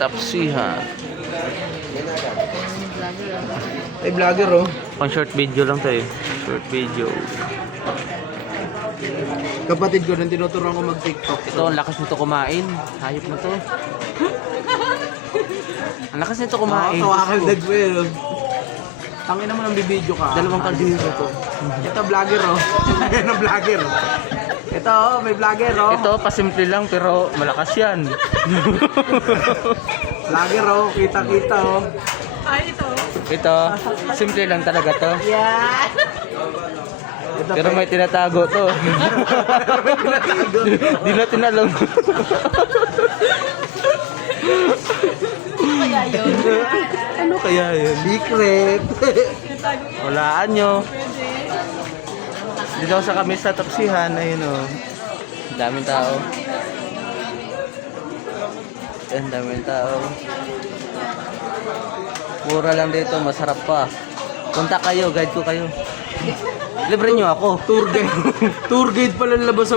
Tapsihan. Ay, vlogger oh. Pang short video lang to eh. Short video. Kapatid ko nang tinuturuan ko mag-TikTok. Ito, ang lakas nito kumain. Hayop na to. Ang lakas nito kumain. Tawakaldag mo yun. Tangin naman ang bibidyo ka. Dalawang kaldero to. Ito vlogger oh. Ayan ang vlogger. Ito oh, may vlogger oh. Ito, pasimple lang pero malakas yan. Vlogger oh, kita-kita oh. Ito, simple lang talaga to. Yeah. Ito, Pero may tinatago to. Di na tinalong. Ano kaya yun? secret. Walaan nyo. Dito sa kami sa Tapsihan, ayun o. Daming tao. Ayan, daming tao. Mura lang dito, masarap pa. Punta kayo, guide ko kayo. Libre nyo ako. Tour guide. Tour guide pala labas sa